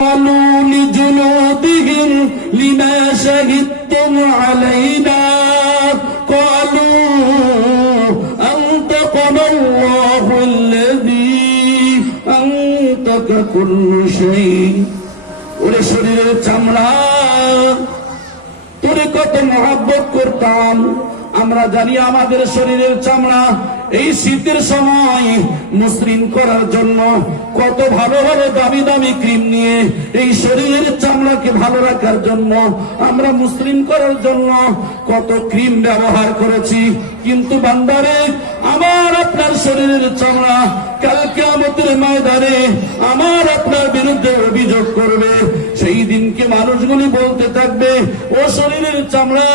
قالوا لجلودهم لما شهدتم علينا قالوا أنطقنا الله الذي أنطق كل شيء ওরে শরীরের চামড়া তোরে কত মহব্বত করতাম আমরা জানি আমাদের শরীরের চামড়া এই শীতের সময় মসৃণ করার জন্য কত ভালো ভালো দামি দামি ক্রিম নিয়ে এই শরীরের চামড়াকে ভালো রাখার জন্য আমরা মসৃণ করার জন্য কত ক্রিম ব্যবহার করেছি কিন্তু বান্দারে আমার আপনার শরীরের চামড়া কাল কিয়ামতের ময়দানে আমার আপনার বিরুদ্ধে অভিযোগ করবে সেই দিনকে মানুষগুলি বলতে থাকবে ও শরীরের চামড়া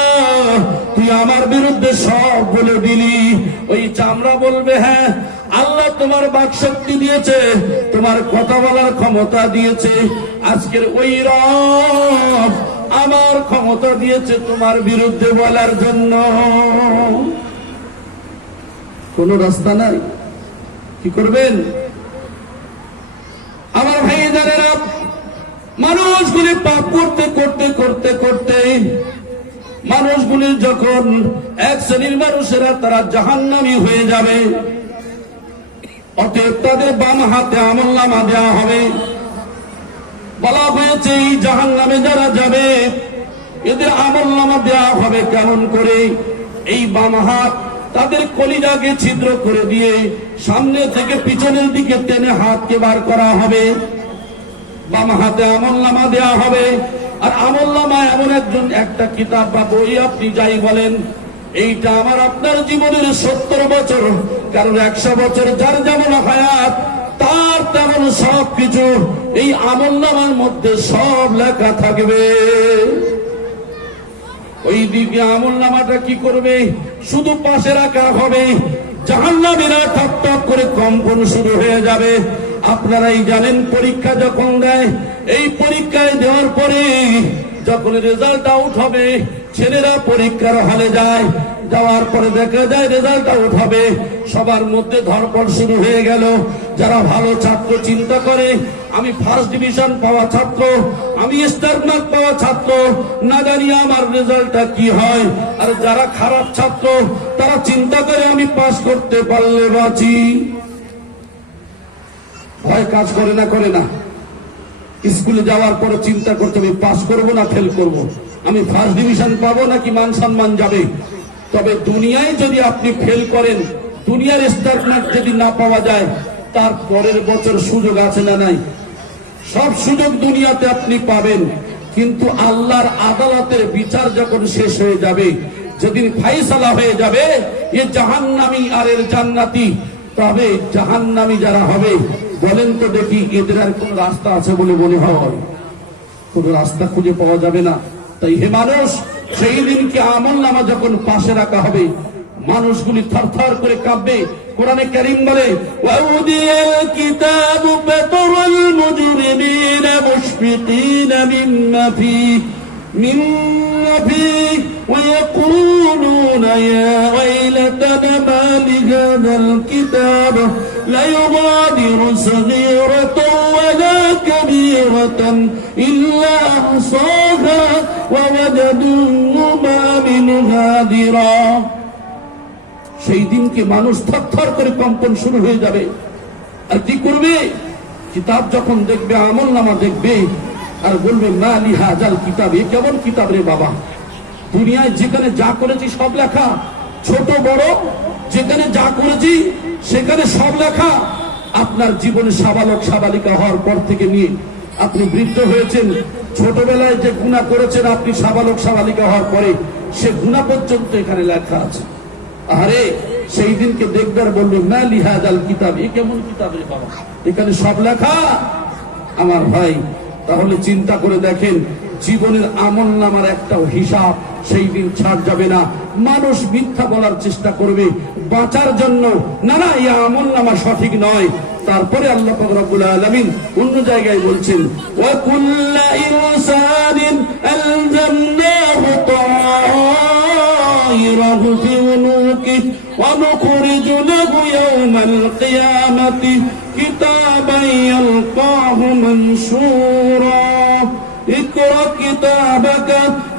তুই আমার বিরুদ্ধে সব বলে দিলি ওই চামড়া বলবে হ্যাঁ আল্লাহ তোমার বাকশক্তি দিয়েছে তোমার কথা বলার ক্ষমতা দিয়েছে আজকের ওই রব আমার ক্ষমতা দিয়েছে তোমার বিরুদ্ধে বলার জন্য কোন রাস্তা নাই কি করবেন আমার ভাইয়েরা মানুষগুলি পাপ করতে করতে করতে করতে মানুষগুলি যখন এক শ্রেণীর মানুষেরা তারা জাহান্নামী হয়ে যাবে অতএব তাদের বাম হাতে আমলনামা দেওয়া হবে বলা হয়েছে এই জাহান্নামে যারা যাবে এদের আমলনামা দেওয়া হবে কেমন করে এই বাম হাত তাদের কলিজাকে ছিদ্র করে দিয়ে সামনে থেকে পিছনের দিকে টেনে হাতকে বার করা হবে বাম হাতে আমলনামা দেওয়া হবে আর আমলনামা এমন একটা কিতাব বা বই আপনি যাই বলেন এইটা আমার আপনার জীবনের 70 বছর কারণ 100 বছর যার যেমন হায়াত তার তেমন সবকিছু এই আমলনামার মধ্যে সব লেখা থাকবে ওই দিকে আমলনামাটা কি করবে শুধু পাশে রাখা হবে জাহান্নামীরা টপ টপ করে কম্পন শুরু হয়ে যাবে আপনারাই জানেন পরীক্ষা যখন দেয় এই পরীক্ষায় দেওয়ার পরে যখন রেজাল্ট আউট হবে ছেলেরা পরীক্ষার হলে যায় যাওয়ার পরে দেখা যায় রেজাল্ট আউট হবে সবার মধ্যে ধরপড় শুরু হয়ে গেল যারা ভালো ছাত্র চিন্তা করে আমি ফার্স্ট ডিভিশন পাওয়া ছাত্র আমি স্টার মার্ক পাওয়া ছাত্র না জানি আমার রেজাল্টটা কি হয় আর যারা খারাপ ছাত্র তারা চিন্তা করে আমি পাস করতে পারলে বাঁচি ভয় কাজ করে না স্কুলে যাওয়ার পরে চিন্তা করতে আমি পাস করব না ফেল করব আমি ফার্স্ট ডিভিশন পাবো নাকি মান সম্মান যাবে তবে দুনিয়ায় যদি আপনি ফেল করেন দুনিয়ার স্টার মার্ক যদি না পাওয়া যায় তার পরের বছর সুযোগ আছে না নাই সব সুযোগ দুনিয়াতে আপনি পাবেন কিন্তু আল্লাহর আদালতের বিচার যখন শেষ হয়ে যাবে যেদিন ফায়সালা হয়ে যাবে এ জাহান্নামী আর এর জান্নাতি তবে জাহান্নামী যারা হবে বলেন তো দেখি এদের আর কোন রাস্তা আছে বলে মনে হয় কোন রাস্তা খুঁজে পাওয়া যাবে না তাই হে মানুষ সেই দিনকে আমলনামা যখন পাশে রাখা হবে মানুষগুলি থরথর করে কাঁপবে কোরআনে কারীম বলে ওয়াউদিয়াল কিতাবু ফাতারাল মুজরিমিনা মুশফিকিনা মিম্মা ফি ويقولون يا ويلتنا ما لهذا الكتاب لا يغادر صغيرة ولا كبيرة إلا أحصاها ووجدوا ما عملوا حاضرا সেই দিনকে মানুষ থরথর করে কম্পন শুরু হয়ে যাবে আর কি করবে কিতাব যখন দেখবে আমলনামা দেখবে আর বলবে মা লিহাজাল কিতাব এ কেমন কিতাব রে বাবা দুনিয়ায় যেখানে যা করেছি সব লেখা ছোট বড় যেখানে যা করেছি সেখানে সব লেখা আপনার জীবনে সাবালক সাবালিকা হওয়ার পর থেকে নিয়ে আপনি বৃদ্ধ হয়েছেন ছোটবেলায় যে গুনাহ করেছেন আপনি সাবালক সাবালিকা হওয়ার পরে সে গুনাহ পর্যন্ত এখানে লেখা আছে আরে সেই দিনকে দেখবার বলবে মা লিহাজাল কিতাব এ কেমন কিতাব রে বাবা এখানে সব লেখা আমার ভাই তাহলে চিন্তা করে দেখেন জীবনের আমলনামার একটা হিসাব সেই দিন ছাড় যাবে না মানুষ মিথ্যা বলার চেষ্টা করবে বাঁচার জন্য না না এই আমলনামা সঠিক নয় তারপরে আল্লাহ পাক রব্বুল আলামিন অন্য জায়গায় বলছেন ওয়া কুল্লু ইনসানিন আলজামনাহু তায়রাহু ফি উনুকি ওয়া নুখরিজু লাহু ইয়াওমাল কিয়ামাতি কিতাব كتابا يلقاه منشورا اقرأ كتابك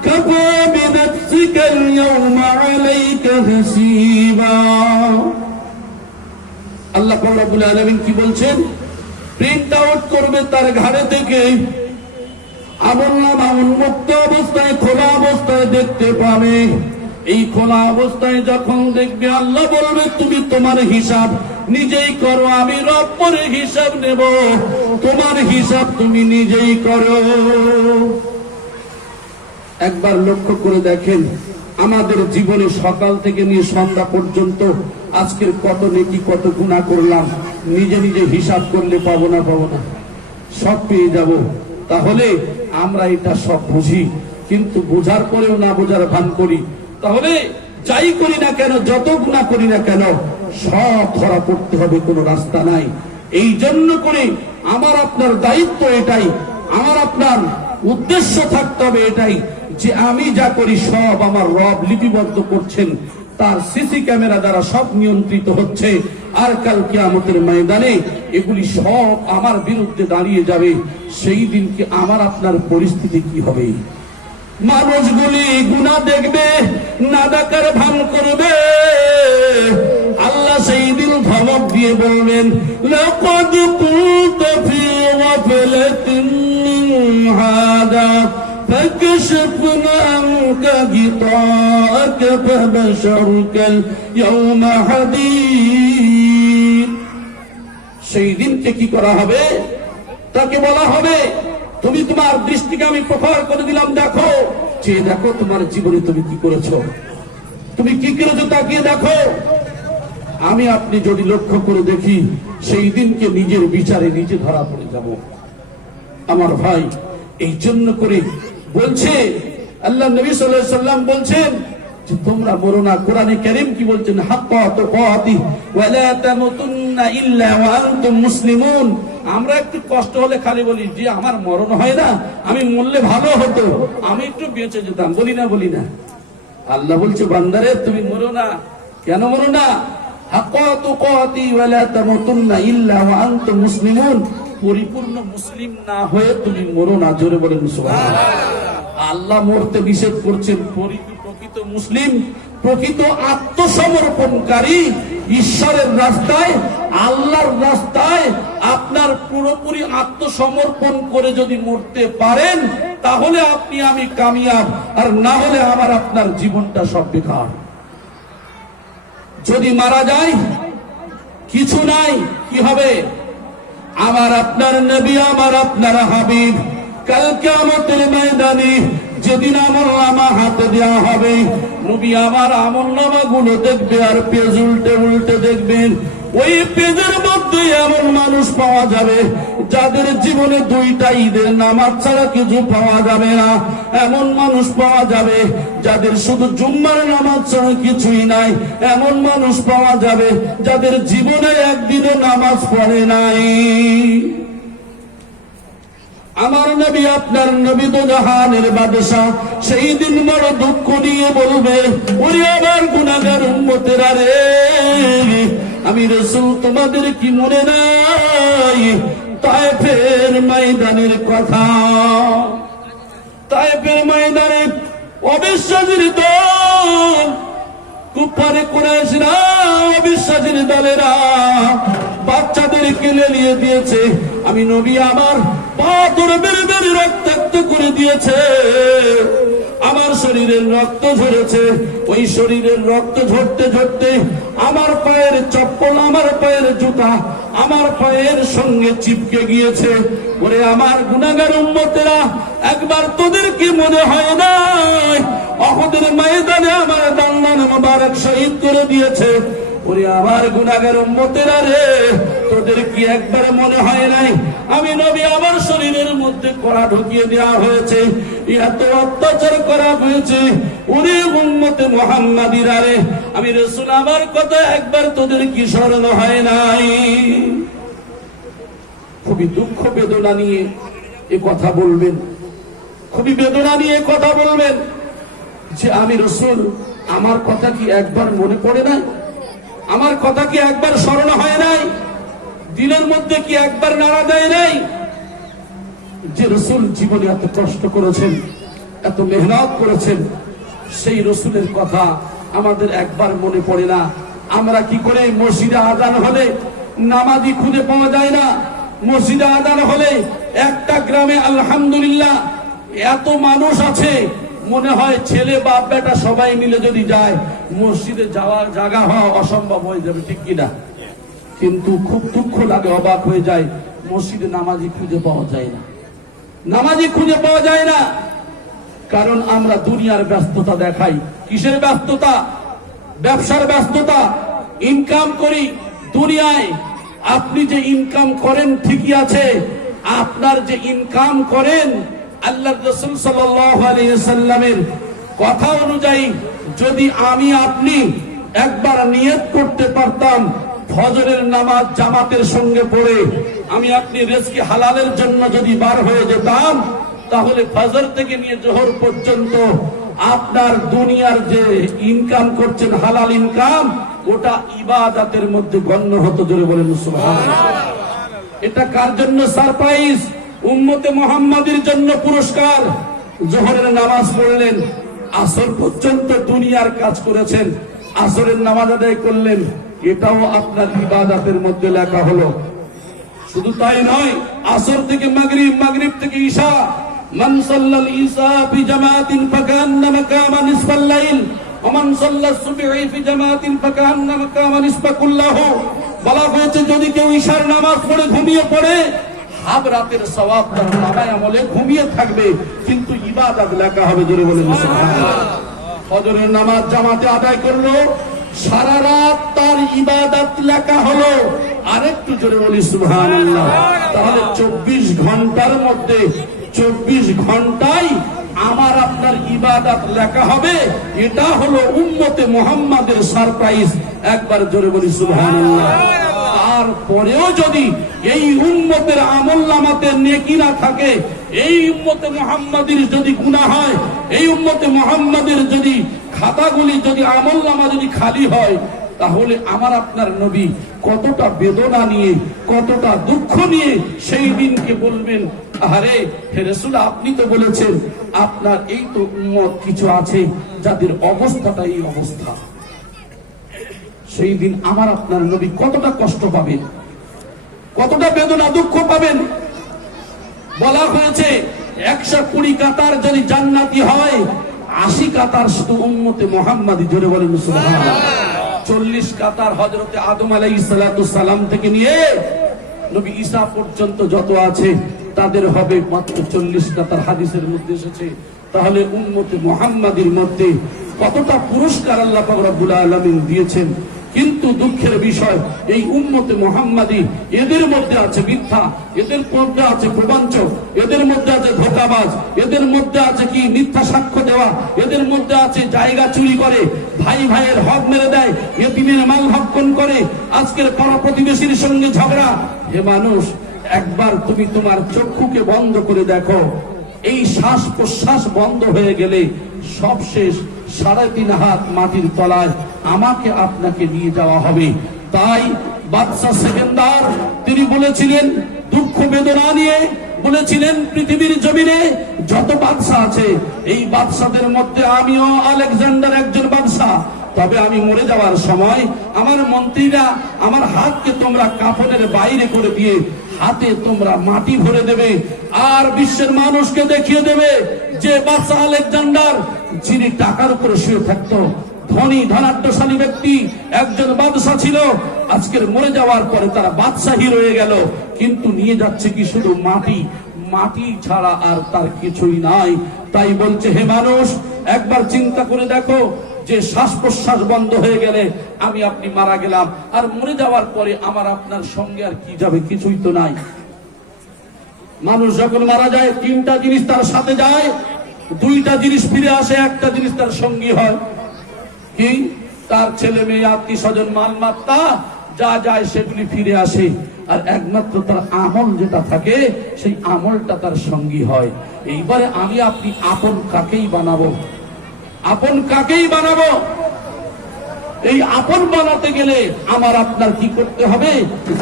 كفى بنفسك اليوم عليك حسيبا আল্লাহ পাক রব্বুল আলামিন কি বলছেন? প্রিন্ট আউট করবে তার ঘাড়ে থেকে, আমলনামা উন্মুক্ত অবস্থায় খোলা অবস্থায় দেখতে পাবে। এই খোলা অবস্থায় যখন দেখবে আল্লাহ বলবে তুমি তোমার হিসাব নিজেই করো, আমি রব পরে হিসাব নেব, তোমার হিসাব তুমি নিজেই করো। একবার লক্ষ্য করে দেখেন আমাদের জীবনে সকাল থেকে নিয়ে সন্ধ্যা পর্যন্ত আজকের কত নেকি কত গুনাহ করলাম, নিজে নিজে হিসাব করলে পাবো না? সব পেয়ে যাব। তাহলে আমরা এটা সব বুঝি, কিন্তু বোঝার পরেও না বোঝার ভান করি। তাহলে যাই করি না কেন, যত গুনাহ করি না কেন, সব ধরা পড়তে হবে, কোনো রাস্তা নাই। এই জন্য করে আমার আপনার দায়িত্ব এটাই, আমার আপনার উদ্দেশ্য থাকতে হবে এটাই যে আমি যা করি সব আমার রব লিপিবদ্ধ করছেন, তার সিসি ক্যামেরা দ্বারা সব নিয়ন্ত্রিত হচ্ছে। আর কাল কিয়ামতের ময়দানে এগুলি সব আমার বিরুদ্ধে দাঁড়িয়ে যাবে। সেই দিনকে আমার আপনার পরিস্থিতি কি হবে? মানুষগুলি গুনাহ দেখবে, না দেখার ভান করবে। আল্লাহ সেই দিন ধমক দিয়ে বলবেন, লাকাদ কুনতা ফী গাফলাতিন মিন হাযা فكشفنا عنك غطاءك فبشرك اليوم حديد। সেই দিনকে কি করা হবে? তাকে বলা হবে তুমি তোমার দৃষ্টিকে আমি প্রখর করে দিলাম, দেখো, যে দেখো তোমার জীবনে তুমি কি করেছো, তুমি কি করেছো তাকিয়ে দেখো। আমি আপনি যদি লক্ষ্য করে দেখি সেই দিনকে নিজের বিচারে নিজে ধরা পড়ে যাব। আমার ভাই, এই জন্য করে বলছে আল্লাহ নবী সাল্লাল্লাহু আলাইহি সাল্লাম বলছেন যে তোমরা মরো না। কোরআনে কারীম কি বলছেন? হাক্কা তুকাতি ওয়া লা তামুতুন্না ইল্লা ওয়া আনতুম মুসলিমুন। আমরা একটু কষ্ট হলে খালি বলি যে আমার মরণ হয় না, আমি মরলে ভালো হতো, আমি একটু বেঁচে যেতাম, বলি না? আল্লাহ বলছে বান্দারে তুমি মরো না। কেন মরো না? হাক্কা তুকাতি ওয়া লা তামুতুন্না ইল্লা ওয়া আনতুম মুসলিমুন। পরিপূর্ণ মুসলিম না হয়ে তুমি মরো না। জোরে বলেন সুবহানাল্লাহ। আল্লাহ মরতে নিষেধ করছেন। প্রকৃত মুসলিম, প্রকৃত আত্মসমর্পণকারী, ঈশ্বরের রাস্তায়, আল্লাহর রাস্তায় আপনার পুরোপুরি আত্মসমর্পণ করে যদি মরতে পারেন তাহলে আপনি আমি কামিয়াব, আর না হলে আমার আপনার জীবনটা সব বেকার। যদি মারা যায় কিছু নাই, কি হবে? আমার আপনার নবী, আমার আপনার হাবিব কাল কিয়ামতের ময়দানে যেদিন আমলনামা হাতে দেওয়া হবে, নবী আমার আমলনামা গুলো দেখবে আর পেজ উল্টে উল্টে দেখবেন। ওই পেজের মধ্যে এমন মানুষ পাওয়া যাবে যাদের জীবনে দুইটা ঈদের নামাজ ছাড়া কিছু পাওয়া যাবে না। এমন মানুষ পাওয়া যাবে যাদের শুধু জুম্মার নামাজ ছাড়া কিছুই নাই। এমন মানুষ পাওয়া যাবে যাদের জীবনে একদিনও নামাজ পড়ে নাই। আমার নবী, আপনার নবী তো জাহানের বাদশাহ, সেই দিন বড় দুঃখ নিয়ে বলবে, ওরে আমার গুনাহগার উম্মতেরা রে, আমি রাসূল তোমাদের কি মনে নাই তায়েফের ময়দানের কথা? তায়েফের ময়দানে অবিশ্বাসীর দল, কুফারে কুরাইশরা, অবিশ্বাসীর দলেরা বাচ্চাদেরকে লেলিয়ে দিয়েছে। আমি নবী আমার পা ধরে বের বের রক্তাক্ত করে দিয়েছে। আমার শরীরের রক্ত ঝরেছে। ওই শরীরের রক্ত ঝরতে ঝরতে আমার পায়ের চপ্পল, আমার পায়ের জুতা আমার পায়ের সঙ্গে চিপকে গিয়েছে। ওরে আমার গুনাহগার উম্মতেরা, একবার তোদের কি মনে হয় না উহুদের ময়দানে আমার দান্নান মুবারক শহীদ করে দিয়েছে? ওরে আমার গুনাহগার উম্মতেরা রে, তোদের কি একবার মনে হয় নাই আমি নবী আমার শরীরের মধ্যে কড়া ঢুকিয়ে দেওয়া হয়েছে, এত অত্যাচার করা হয়েছে? ওরে উম্মতে মুহাম্মাদিরা রে, আমি রাসূল আমার কথা একবার তোদের কি স্মরণ হয় নাই? খুবই দুঃখ বেদনা নিয়ে এ কথা বলবেন, খুবই বেদনা নিয়ে কথা বলবেন যে আমি রাসূল, আমার কথা কি একবার মনে পড়ে নাই? আমার কথা কি একবার স্মরণ হয় নাই? দিনের মধ্যে কি একবার নাড়া দেয় নাই? যে রসুল জীবনে এত কষ্ট করেছেন, এত মেহনত করেছেন, সেই রসুলের কথা আমাদের একবার মনে পড়ে না? আমরা কি করে মসজিদে আযান হলে নামাজি খুঁজে পাওয়া যায় না? মসজিদে আযান হলে একটা গ্রামে আলহামদুলিল্লাহ এত মানুষ আছে, মনে হয় ছেলে বাপ বেটা সবাই মিলে যদি যায় মসজিদে যাওয়ার জায়গা হওয়া অসম্ভব হয়ে যাবে, ঠিক কিনা? কিন্তু খুব দুঃখ লাগে, অবাক হয়ে যায়, মসজিদে নামাজি খুঁজে পাওয়া যায় না, নামাজি খুঁজে পাওয়া যায় না। কারণ আমরা দুনিয়ার ব্যস্ততা দেখাই। কিসের ব্যস্ততা? ব্যবসার ব্যস্ততা। ইনকাম করি দুনিয়ায়। আপনি যে ইনকাম করেন ঠিকই আছে, আপনার যে ইনকাম করেন আল্লাহর রাসূল সাল্লাল্লাহু আলাইহি ওয়াসাল্লামের কথা অনুযায়ী যদি আমি আপনি একবার নিয়ত করতে পারতাম ফজরের নামাজ জামাতের সঙ্গে পড়ে আমি আপনি রিজকি হালালের জন্য যদি বার হয়ে যেতাম, তাহলে ফজর থেকে নিয়ে জোহর পর্যন্ত আপনার দুনিয়ার যে ইনকাম করছেন হালাল ইনকাম, ওটা ইবাদতের মধ্যে গণ্য হতো। জোরে বলেন সুবহানাল্লাহ। এটা কার জন্য সারপ্রাইজ? উম্মতে মুহাম্মাদের জন্য পুরস্কার। জোহরের নামাজ পড়লেন, আসর পর্যন্ত দুনিয়ার কাজ করেছেন, আসরের নামাজ আদায় করলেন, এটাও আপনার ইবাদতের মধ্যে লেখা হলো। শুধু তাই নয়, আসর থেকে মাগরিব, মাগরিব থেকে ঈশা, মান সাল্লাল ঈশা ফি জামাতিন ফাকান্নামা কামা নিসফাল লাইল ওয়া মান সাল্লাস সুবহি ফি জামাতিন ফাকান্নামা কামা নিসফা কুল্লাহু। বলা হয়েছে যদি কেউ ঈশার নামাজ পড়ে ঘুমিয়ে পড়ে, হাফ রাতের সওয়াব তার নামায় আমলে ঘুমিয়ে থাকবে, কিন্তু ইবাদত লেখা হবে। জোরে বলেন সুবহানাল্লাহ। ফজরের নামাজ জামাতে আদায় করলো, সারা রাত তার ইবাদত লেখা হলো। আরেকটু জোরে বলি সুবহানাল্লাহ। তাহলে 24 ঘন্টার মধ্যে 24 ঘন্টায় আমার আপনার ইবাদত লেখা হবে। এটা হলো উম্মতে মুহাম্মাদের সারপ্রাইজ। একবার জোরে বলি সুবহানাল্লাহ। তারপরেও যদি এই উম্মতের আমলনামাতে নেকি না থাকে, এই উম্মতে মুহাম্মাদের যদি গুনাহ হয়, এই উম্মতে মুহাম্মাদের যদি খাতাগুলি যদি আমলনামা যদি খালি হয়, তাহলে আমার আপনার নবী কতটা বেদনা নিয়ে, কতটা দুঃখ নিয়ে সেই দিনকে বলবেন, আরে হে রাসূল, আপনি তো বলেছেন আপনার এই তো উম্মত কিছু আছে যাদের অবস্থাটা এই অবস্থা। সেই দিন আমার আপনার নবী কতটা কষ্ট পাবেন, কতটা বেদনা দুঃখ পাবেন। বলা হয়েছে 120 কাতার যদি জান্নাতি হয়, 80 কাতার শুধু উম্মতে মুহাম্মাদি। জোরে বলেন সুবহানাল্লাহ। 40 কাতার হযরতে আদম আলাইহিস সালাতু সালাম থেকে নিয়ে নবী ঈসা পর্যন্ত যত আছে তাদের হবে মাত্র 40 কাতার। হাদিসের মধ্যে এসেছে। তাহলে উম্মতে মুহাম্মাদির মধ্যে কতটা পুরস্কার আল্লাহ পাক রব্বুল আলামিন দিয়েছেন। কিন্তু দুঃখের বিষয়, এই উম্মতে মুহাম্মাদি এদের মধ্যে আছে মিথ্যা, এদের মধ্যে আছে প্রবঞ্চক, এদের মধ্যে আছে ধোঁকাবাজ, এদের মধ্যে আছে কি মিথ্যা সাক্ষ্য দেওয়া, এদের মধ্যে আছে জায়গা চুরি করে, ভাই ভাইয়ের হক মেরে দেয়, এতিমের মাল ভক্ষণ করে, আজকের পাড়া প্রতিবেশীর সঙ্গে ঝগড়া। হে মানুষ, একবার তুমি তোমার চক্ষুকে বন্ধ করে দেখো, এই শ্বাস প্রশ্বাস বন্ধ হয়ে গেলে সব শেষ। 3.5 হাত মাটির তলায় আমাকে আপনাকে নিয়ে যাওয়া হবে। তাই বাদশা সেকেন্দার তিনি বলেছিলেন, দুঃখ বেদনা নিয়ে বলেছিলেন, পৃথিবীর জমিনে যত বাদশা আছে এই বাদশাদের মধ্যে আমিও আলেকজান্ডার একজন বাদশা। তবে আমি মরে যাওয়ার সময় আমার মন্ত্রীরা আমার হাতকে তোমরা কাফনের বাইরে করে দিয়ে হাতে তোমরা মাটি ভরে দেবে, আর বিশ্বের মানুষকে দেখিয়ে দেবে যে বাদশা আলেকজান্ডার, যিনি টাকার উপরে শুয়ে থাকতো, ধনী ধনাঢ্যশালী ব্যক্তি একজন বাদশা ছিল, আজকের মরে যাওয়ার পরে তারা বাদশাহী রয়ে গেল, কিন্তু নিয়ে যাচ্ছে কি শুধু মাটি, মাটি ছাড়া আর তার কিছুই নাই। তাই বলছে, হে মানুষ, একবার চিন্তা করে দেখো যে শ্বাস প্রশ্বাস বন্ধ হয়ে গেলে আমি আপনি মারা গেলাম, আর মরে যাওয়ার পরে আমার আপনার সঙ্গে আর কি যাবে? কিছুই তো নাই। মানুষ যখন মারা যায় 3টা জিনিস তার সাথে যায়, 2টা জিনিস ফিরে আসে, একটা জিনিস তার সঙ্গী হয়। কি? তার ছেলে মেয়ে, আত্মীয় স্বজন, মালমাত্তা যা যায় সেগুলি ফিরে আসে, আর একমাত্র তার আমল যেটা থাকে সেই আমলটা তার সঙ্গী হয়। এইবারে আমি আপনি আপন কাকেই বানাবো? আপন কাকেই বানাবো? এই আপন বানাতে গেলে আমার আপনার কি করতে হবে?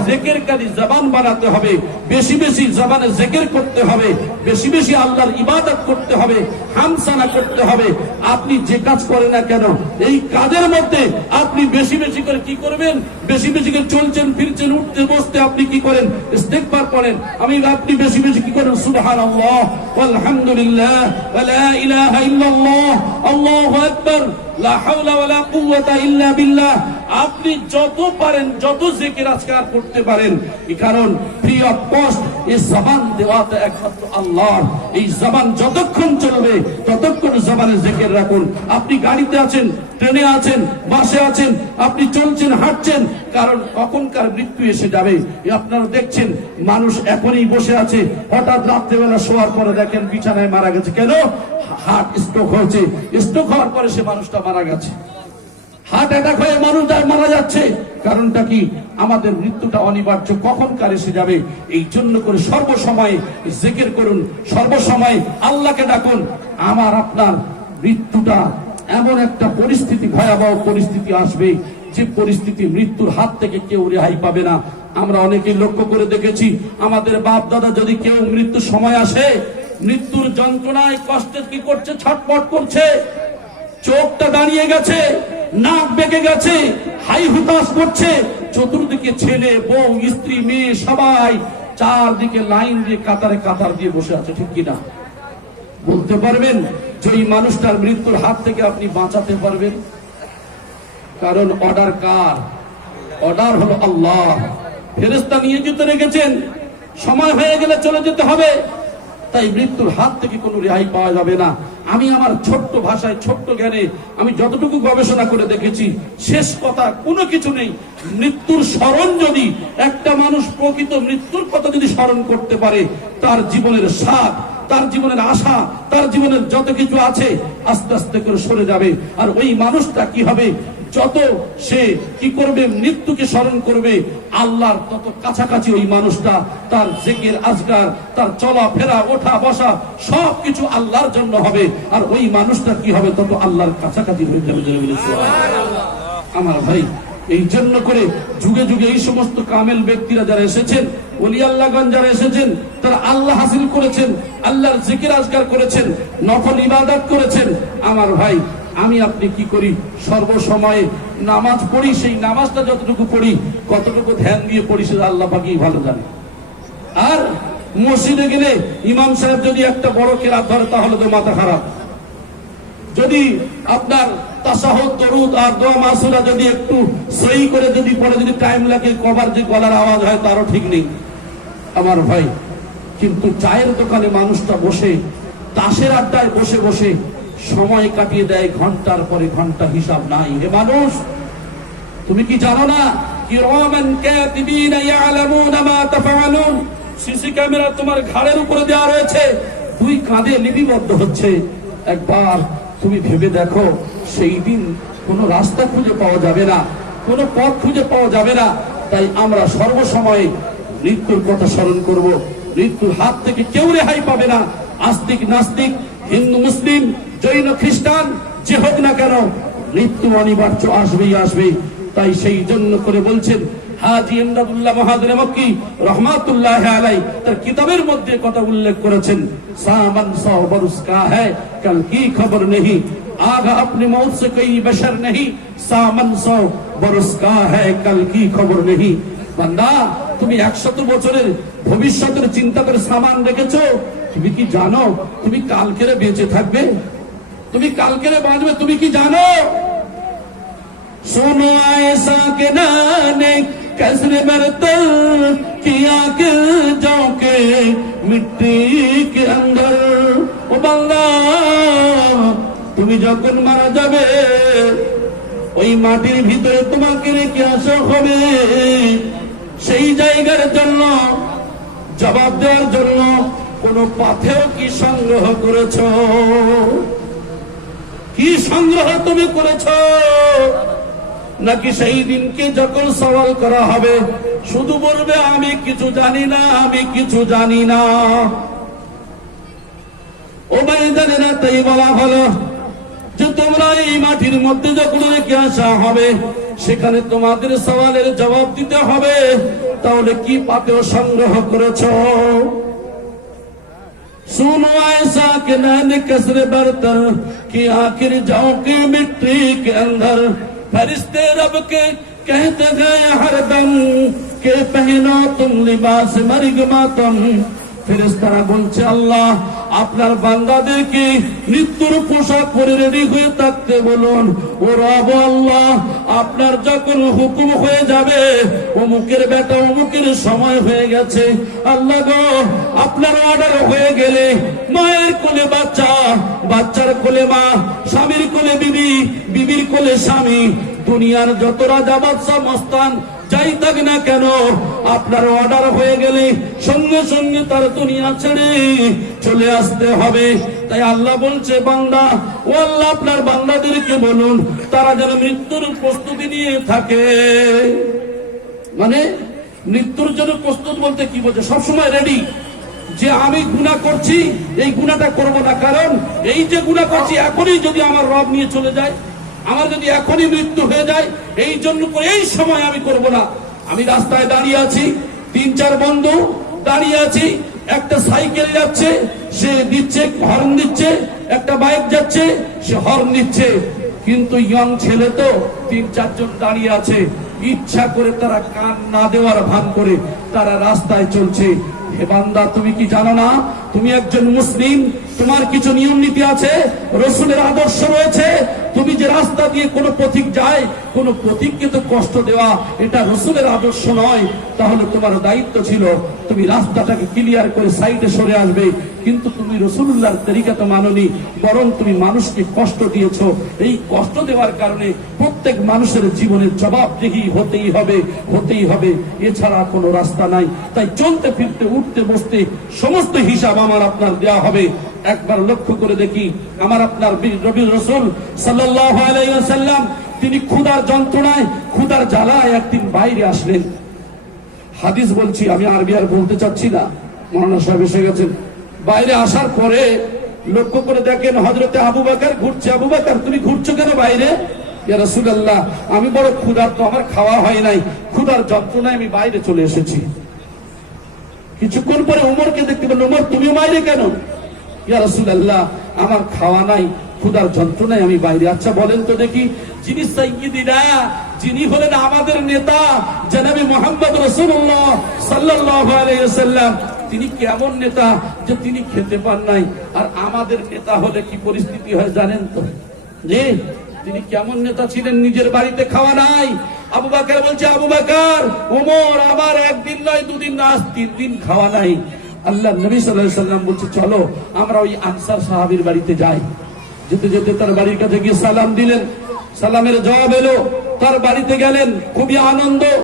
জিকিরকারী জবান বানাতে হবে, বেশি বেশি জবানে জিকির করতে হবে, বেশি বেশি আল্লাহর ইবাদত করতে হবে, হামসানা করতে হবে। আপনি যে কাজ করেন না কেন, এই কাজের মধ্যে আপনি বেশি বেশি করে কি করবেন? বেশি বেশি করে চলছেন, ফিরছেন, উঠতে বসতে আপনি কি করেন? ইস্তিগফার করেন। আপনি বেশি বেশি কি করেন? সুবহানাল্লাহ ওয়ালহামদুলিল্লাহ ওয়া লা ইলাহা ইল্লাল্লাহ আল্লাহু আকবার লা হাওলা ওয়ালা কুওয়াতা ইল্লা বিল্লাহ। আপনি যত পারেন যত জিকির আজকার করতে পারেন, কারণ ফ্রি অফ কস্ট এই জবান দেওয়াতে একমাত্র আল্লাহ। এই জবান যতক্ষণ চলবে ততক্ষণ জবানে জিকির রাখুন। আপনি গাড়িতে আছেন, ট্রেনে আছেন, বাসে আছেন, আপনি চলছেন, হাঁটছেন, কারণ কখনকার মৃত্যু এসে যাবে। আপনারা দেখছেন মানুষ এখনই বসে আছে, হঠাৎ রাত্রেবেলা শোয়ার পরে দেখেন বিছানায় মারা গেছে। কেন? হার্ট স্ট্রোক হয়েছে। স্ট্রোক হওয়ার পরে সে মানুষটা মারা গেছে। হার্ট অ্যাটাক হয়ে মানুষ মারা যাচ্ছে। কারণটা কি? আমাদের মৃত্যুটা অনিবার্য, কখনকার এসে যাবে। এই জন্য করে সর্বসময় জিকির করুন, সর্বসময় আল্লাহকে ডাকুন। আমার আপনার মৃত্যুটা এমন একটা পরিস্থিতি, ভয়াবহ পরিস্থিতি আসবে, যে পরিস্থিতি মৃত্যুর হাত থেকে কেউ রেহাই পাবে না। আমরা অনেকে লক্ষ্য করে দেখেছি, আমাদের বাপ দাদা যদি কেউ মৃত্যুর সময় আসে, মৃত্যুর যন্ত্রণায় কষ্টে কি করছে? ছটফট করছে, চোখটা দাঁড়িয়ে গেছে, নাক বেঁকে গেছে, হাই হুতাশ করছে। চতুর্দিকে ছেলে, বউ, স্ত্রী, মেয়ে সবাই চারদিকে লাইন দিয়ে কাতারে কাতার দিয়ে বসে আছে। ঠিক কিনা? বলতে পারবেন যে এই মানুষটার মৃত্যুর হাত থেকে আপনি বাঁচাতে পারবেন? কারণ অর্ডার কার? অর্ডার হলো আল্লাহ। ফেরেশতা নিয়োজিত রেখেছেন, সময় হয়ে গেলে চলে যেতে হবে। তাই মৃত্যুর হাত থেকে কোনো রেহাই পাওয়া যাবে না। আমি আমার ছোট্ট ভাষায়, ছোট্ট জ্ঞানে আমি যতটুকু গবেষণা করে দেখেছি, শেষ কথা কোনো কিছু নেই। মৃত্যুর স্মরণ যদি একটা মানুষ প্রকৃত মৃত্যুর কথা যদি স্মরণ করতে পারে, তার জীবনের স্বাদ, তার জীবনের আশা, তার জীবনের যত কিছু আছে আস্তে আস্তে করে সরে যাবে। আর ওই মানুষটা কি হবে? যত সে কি করবে? মৃত্যুকে স্মরণ করবে, আল্লাহর তত কাছাকাছি ওই মানুষটা। তার জিকির আজকার, তার চলাফেরা, ওঠা বসা সবকিছু আল্লাহর জন্য হবে। আর ওই মানুষটা কি হবে? তত আল্লাহর কাছাকাছি হয়ে যাবে। আমার ভাই, এই জন্য করে যুগে যুগে এই সমস্ত কামেল ব্যক্তিরা যারা এসেছেন, ওলি আল্লাহগণ যারা এসেছেন, তারা আল্লাহ হাসিল করেছেন, আল্লাহর জিকির আজকার করেছেন, নফল ইবাদত করেছেন। আমার ভাই, আমি আপনি কি করি? সর্বসময়ে নামাজ পড়ি। সেই নামাজটা যতটুকু পড়ি, কতটুকু ধ্যান দিয়ে পড়ি, সেটা আল্লাহ পাকই ভালো জানে। আর মসজিদে গেলে ইমাম সাহেব যদি একটা বড় কেরাত ধরে, তাহলে তো মাথা খারাপ। যদি আপনার তাশাহুদ, দরুদ আর দোয়া মাসুরা যদি একটু সহি করে যদি পড়ে, যদি টাইম লাগে, কবার যে গলার আওয়াজ হয় তারও ঠিক নেই। আমার ভাই, কিন্তু চায়ের দোকানে মানুষটা বসে, তাসের আড্ডায় বসে বসে সময় কাটিয়ে দেয়, ঘন্টার পরে ঘন্টা, হিসাব নাই। হে মানুষ, তুমি কি জানো না? কিরামান কাতিবিনা ইয়ালামুনা মা তাফআলুন। সিসি ক্যামেরা তোমার ঘাড়ের উপরে দেওয়া রয়েছে, দুই কাঁধে লিপিবদ্ধ হচ্ছে। একবার তুমি ভেবে দেখো, সেই দিন কোনো রাস্তা খুঁজে পাওয়া যাবে না, কোনো পথ খুঁজে পাওয়া যাবে না। তাই আমরা সর্বসময় মৃত্যুর কথা স্মরণ করব। মৃত্যুর হাত থেকে কেউ রেহাই পাবে না। আস্তিক নাস্তিক, হিন্দু মুসলিম, জৈন খ্রিস্টান যে হোক না কেন, মৃত্যু অনিবার্য, আসবেই আসবে। তাই সেই জন্য করে বলছেন হাজী ইমদাদুল্লাহ মুহাজির মক্কি রহমাতুল্লাহ আলাইহি তার কিতাবের মধ্যে কথা উল্লেখ করেছেন, সামান সौ बरस का है कल की खबर नहीं, आगा अपनी मौत से कोई बशर नहीं, सामान सौ बरस का है कल की खबर नहीं। বান্দা, তুমি 100 বছরের ভবিষ্যতের চিন্তা করে সামান রেখেছো? তুমি কি জানো তুমি কালকেরে বেঁচে থাকবে? তুমি কালকেরে বাঁচবে? তুমি কি জানো? सुनो ऐसा के नाने कैसरे बरतल किया के जाके मिट्टी के अंदर। ओ बंदा, তুমি যখন মারা যাবে, ওই মাটির ভিতরে তোমাকে রেখে আসা হবে। সেই জায়গার জন্য জবাব দেওয়ার জন্য কোন পাথেও কি সংগ্রহ করেছ? কি সংগ্রহ তুমি করেছ? নাকি সেই দিনকে যখন সওয়াল করা হবে, শুধু বলবে আমি কিছু জানি না, আমি কিছু জানি না। ও ভাই, জানি না, তাই বলা ভালো। যে তোমরা এই মাটির মধ্যে যখন রেখে আসা হবে সেখানে তোমাদের সওয়ালের জবাব দিতে হবে। তাহলে কি পাপেও সংগ্রহ করেছো? सुनो ऐसा कि नैन कसरे बरतर कि आखिर जाओ के मिट्टी के अंदर फरिश्ते रब के कहते गए हरदम के पहनो तुम लिबास मरिगमा तुम। ফেরেশতারা বলছে আল্লাহ আপনার বান্দাদেরকে মৃত্যুর পোশাক পরে রেডি হয়ে থাকতে বলুন। ও রব আল্লাহ আপনার যখন হুকুম হয়ে যাবে অমুকের বেটা অমুকের সময় হয়ে গেছে, আল্লাহ গো আপনার অর্ডার হয়ে গেলে মায়ের কোলে বাচ্চা, বাচ্চার কোলে মা, স্বামীর কোলে বিবি, বিবির কোলে স্বামী, দুনিয়ার যত রাজা বাদশা মস্তান যাই থাক না কেন আপনার অর্ডার হয়ে গেলে সঙ্গে সঙ্গে তার দুনিয়া ছেড়ে চলে আসতে হবে। তাই আল্লাহ বলছে বান্দা ও আল্লাহ আপনার বান্দাদেরকে বলুন তারা যেন মৃত্যুর প্রস্তুতি নিয়ে থাকে। মানে মৃত্যুর জন্য প্রস্তুত বলতে কি বলছে? সবসময় রেডি যে আমি গুনাহ করছি, এই গুনাহটা করব না, কারণ এই যে গুনাহ করছি এখনই যদি আমার রব নিয়ে চলে যায়, আমার যদি এখনই মৃত্যু হয়ে যায়, এই জন্য করে এই সময় আমি করব না। আমি রাস্তায় দাঁড়িয়ে আছি, 3-4 বন্ধু দাঁড়িয়ে আছি, একটা সাইকেল যাচ্ছে সে দিচ্ছে হর্ন দিচ্ছে, একটা বাইক যাচ্ছে সে হর্ন দিচ্ছে, কিন্তু ইয়ং ছেলে তো 3-4 জন দাঁড়িয়ে আছে, ইচ্ছা করে তারা কান না দেওয়ার ভান করে তারা রাস্তায় চলছে। হে বান্দা তুমি কি জানো না তুমি একজন মুসলিম, তোমার কিছু নিয়ম নীতি আছে, রসুলের আদর্শ রয়েছে। তুমি যে রাস্তা দিয়ে কোনো পথিক যায়, কোনো পথিককে তো কষ্ট দেওয়া এটা রসুলের আদর্শ নয়। তাহলে তোমার দায়িত্ব ছিল তুমি রাস্তাটাকে ক্লিয়ার করে সাইডে সরে আসবে, কিন্তু তুমি রসুলুল্লাহর তরিকা তো মানোনি, বরং তুমি মানুষকে কষ্ট দিয়েছো। এই কষ্ট দেওয়ার কারণে প্রত্যেক মানুষের জীবনের জবাবদিহি হতেই হবে, হতেই হবে, এছাড়া কোনো রাস্তা নাই। তাই চলতে ফিরতে উঠতে বসতে সমস্ত হিসাব আমার আপনার দেওয়া হবে। একবার লক্ষ্য করে দেখি আমার আপনার নবী রাসূল সাল্লাল্লাহু আলাইহি ওয়াসাল্লাম তিনি ক্ষুধার যন্ত্রণায়, ক্ষুধার জ্বালায় একদিন বাইরে আসলেন। হাদিস বলছি, আমি আরবি আর বলতে চাচ্ছি না, মাওলানা সাহেব এসে গেছেন। বাইরে আসার পরে লক্ষ্য করে দেখেন হযরতে আবু বকর ঘুরছে। আবু বকর তুমি ঘুরছো কেন বাইরে? ইয়া রাসূলুল্লাহ আমি বড় ক্ষুধার্ত, আমার খাওয়া হয় নাই, ক্ষুধার যন্ত্রণায় আমি বাইরে চলে এসেছি। কিছুক্ষণ পরে ওমরকে দেখতে পেলেন, ওমর তুমিও বাইরে কেন? ইয়া রাসূলুল্লাহ আমার খাওয়া নাই, ক্ষুধার যন্ত্রণায় আমি বাইরে। আচ্ছা বলেন তো দেখি, যিনি সাইয়্যিদিনা, যিনি হলেন আমাদের নেতা জনাবে মুহাম্মদ রাসূলুল্লাহ সাল্লাল্লাহু আলাইহি ওয়াসাল্লাম, তিনি কেমন নেতা যে তিনি খেতে পান নাই? আর আমাদের নেতা হলে কি পরিস্থিতি হয় জানেন তো? যে তিনি কেমন নেতা ছিলেন, নিজের বাড়িতে খাওয়া নাই। আবু বকর বলছে, আবু বকর ওমর আমার একদিন নয় দুদিন না 3 দিন খাওয়া নাই। আল্লাহ নবী সাল্লাল্লাহু আলাইহি ওয়াসাল্লাম বলছে চলো আমরা ওই আনসার সাহাবীর বাড়িতে যাই। যেতে যেতে তার বাড়ির কাছে গিয়ে সালাম দিলেন, সালামের জবাব এলো, তার বাড়িতে গেলেন, খুবই আনন্দ।